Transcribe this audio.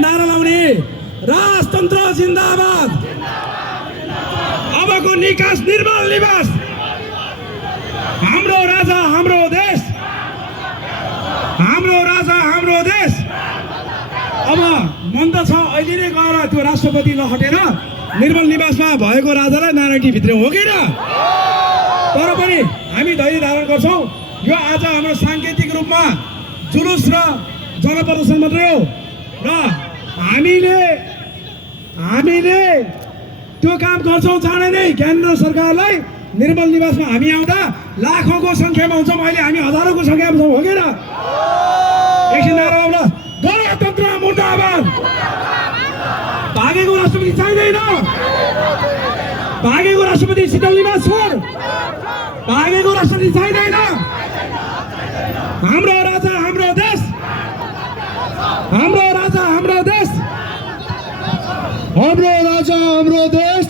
नारा लाउने राजतन्त्र जिन्दाबाद, अबको निकास निर्मल निवास, हाम्रो राजा हाम्रो देश, हाम्रो राजा हाम्रो देश। अब मन त छ अहिले नै गएर त्यो राष्ट्रपति लहटेर निर्मल निवासमा भएको राजालाई नारायणी भित्र हो कि न? तर पनि हामी धैर्य धारण गर्छौँ। यो आज हाम्रो साङ्केतिक रूपमा जुलुस र जनप्रदर्शन मात्रै हो र हामीले त्यो काम गर्छौँ चाँडै नै। केन्द्र सरकारलाई निर्मल निवासमा हामी आउँदा लाखौँको सङ्ख्यामा हुन्छौँ, अहिले हामी हजारौँको सङ्ख्यामा छौँ, हो कि न? एकछिन नारा ल, गणतन्त्र मुर्दाबाद। भागेको राष्ट्रपति चाहिँदैन, भागेको राष्ट्रपति शीतल निवास छोड, भागेको राष्ट्रपति चाहिँदैन। हाम्रो राजा हाम्रो देश, हाम्रो राजा हाम्रो देश, हाम्रो राजा हाम्रो देश।